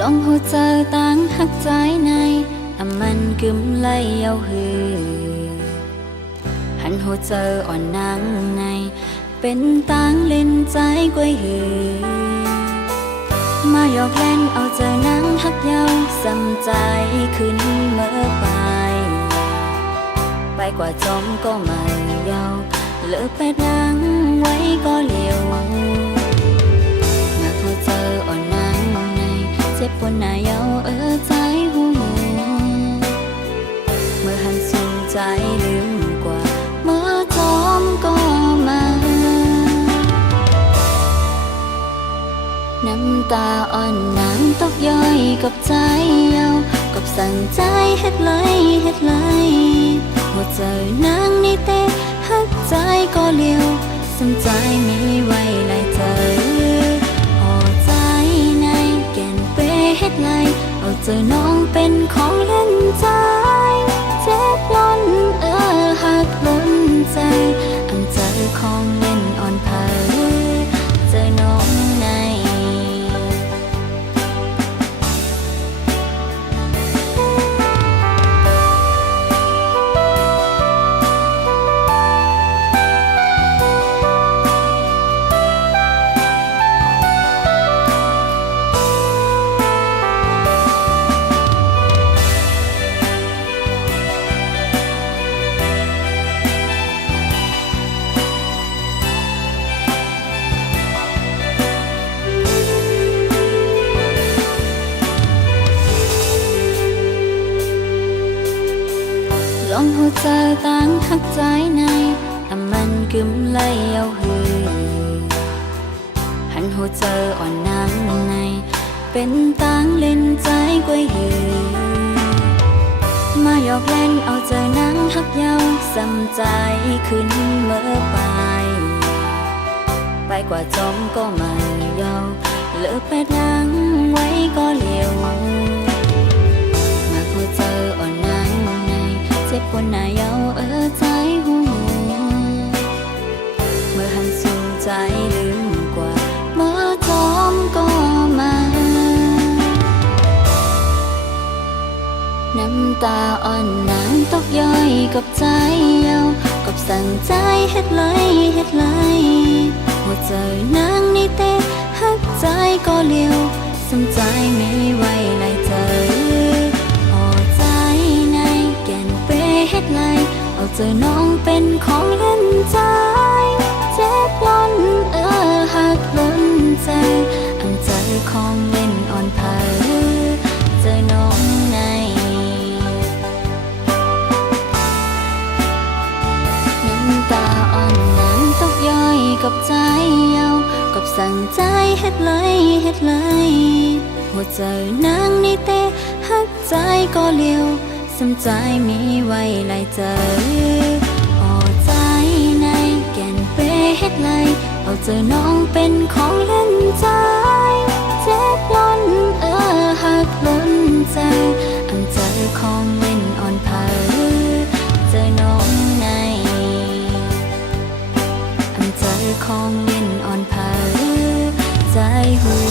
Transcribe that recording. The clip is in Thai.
ลองหัวใจตั้งหักใจในมันกึมไล่เยาหือหันหัวใจอ่อนนางในเป็นตั้งเล่นใจกวยหือมาหยอกเล่นเอาเจอนังหักเยาสำใจขึ้นเมื่อไปกว่าจมก็ไม่เยาเลิกไปนั่งไว้ก็เลี้ยวมาหัวใจอ่อนนางในเจ็บปนหน้าเยาใจหูเมื่อหันสูงใจลืมกว่าเมื่อจมก็มาน้ำตาอ่อนนางตกย้อยกับใจเยากับสั่งใจเฮ็ดเลยหัวใจนางนี่เตะหักใจก็เลี้ยวสนใจมีไว้ไล่เธอหัวใจในแก่นเป้เฮ็ดไรเอาเจอน้องเป็นของเล่นใจเจ็บล้นหักล้นใจอันเจอของเล่นอ่อนเผาเจอน้องในลองหัวใจตั้งหักใจในมันกึมไล่เยาหือหันหัวใจอ่อนนางในเป็นตั้งเล่นใจกวยหือมาหยอกเล่นเอาเจอนังหักเยาสำใจขึ้นเมื่อไปกว่าจมก็ไม่เยาเลิกไปนั่งไว้ก็เลี้ยวมาหัวใจอ่อนนางเจ็บปนหน้าเยาใจหูเมื่อหันสูงใจลืมกว่าเมื่อจมก็มาน้ำตาอ่อนนางตกย้อยกับใจเยากับสั่งใจเฮ็ดเลยหัวใจนางนี่เตะหักใจก็เลี้ยวสนใจไม่ไหวไล่เธอเฮ็ดไรเอาเจอน้องเป็นของเล่นใจเจ็บล้นหักล้นใจอันใจของเล่นอ่อนเผาเจอน้องในน้ำตาอ่อนนางตกย้อยกับใจเยากับสั่งใจเฮ็ดเลยหัวใจนางนี่เตะหักใจก็เลี้ยวสนใจมีไว้ไล่เจอหัวใจในแก่นเป้เฮ็ดไรเอาเจอน้องเป็นของเล่นใจเจ็บล้นหักล้นใจอันเจอของเล่นอ่อนเผาเจอน้องในอันเจอของเล่นอ่อนเผาใจหู